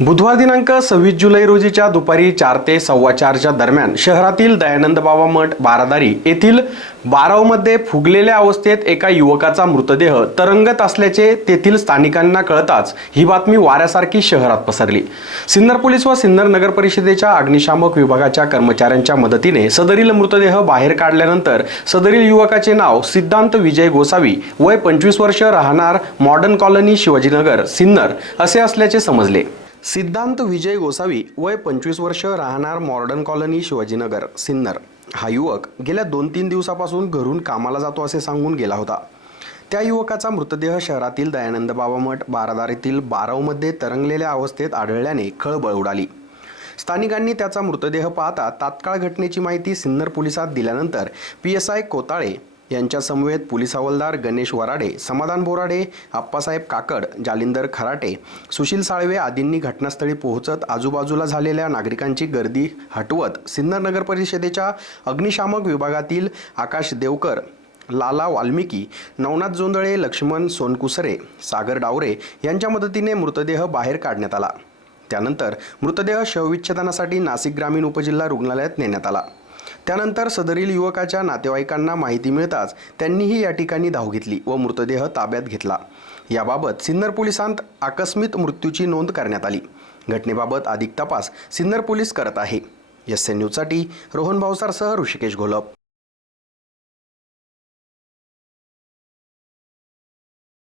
बुधवार दिनांक सव्वीस जुलै रोजीच्या दुपारी चार ते सव्वा चारच्या दरम्यान शहरातील दयानंद बाबा मठ बारादारी येथील बारावमध्ये फुगलेल्या अवस्थेत एका युवकाचा मृतदेह तरंगत असल्याचे तेथील स्थानिकांना कळताच ही बातमी वाऱ्यासारखी शहरात पसरली. सिन्नर पोलीस व सिन्नर नगर परिषदेच्या अग्निशामक विभागाच्या कर्मचाऱ्यांच्या मदतीने सदरील मृतदेह बाहेर काढल्यानंतर सदरील युवकाचे नाव सिद्धांत विजय गोसावी वय पंचवीस वर्ष राहणार मॉडर्न कॉलनी शिवाजीनगर सिन्नर असे असल्याचे समजले. सिद्धांत विजय गोसावी वय पंचवीस वर्ष राहणार मॉर्डन कॉलनी शिवाजीनगर सिन्नर. हा युवक गेल्या दोन तीन दिवसापासून घरून कामाला जातो असे सांगून गेला होता. त्या युवकाचा मृतदेह शहरातील दयानंद बाबा मठ बारादार येथील बारावमध्ये तरंगलेल्या अवस्थेत आढळल्याने खळबळ उडाली. स्थानिकांनी त्याचा मृतदेह पाहता तात्काळ घटनेची माहिती सिन्नर पोलिसात दिल्यानंतर पी एस आय कोताळे यांच्यासमवेत पोलीस हवालदार गणेश वराडे समाधान बोराडे आप्पासाहेब काकड जालिंदर खराटे सुशील साळवे आदींनी घटनास्थळी पोहोचत आजूबाजूला झालेल्या नागरिकांची गर्दी हटवत सिन्नर नगर परिषदेच्या अग्निशामक विभागातील आकाश देवकर लाला वाल्मिकी नवनाथ जोंदळे लक्ष्मण सोनकुसरे सागर डावरे यांच्या मदतीने मृतदेह बाहेर काढण्यात आला. त्यानंतर मृतदेह शवविच्छेदनासाठी नाशिक ग्रामीण उपजिल्हा रुग्णालयात नेण्यात आला. त्यानंतर सदरील युवकाच्या नातेवाईकांना माहिती मिळताच त्यांनीही या ठिकाणी धाव घेतली व मृतदेह ताब्यात घेतला. याबाबत सिन्नर पोलिसांत आकस्मिक मृत्यूची नोंद करण्यात आली. घटनेबाबत अधिक तपास सिन्नर पोलीस करत आहे. एस एन न्यूजसाठी रोहन भावसारसह ऋषिकेश घोलप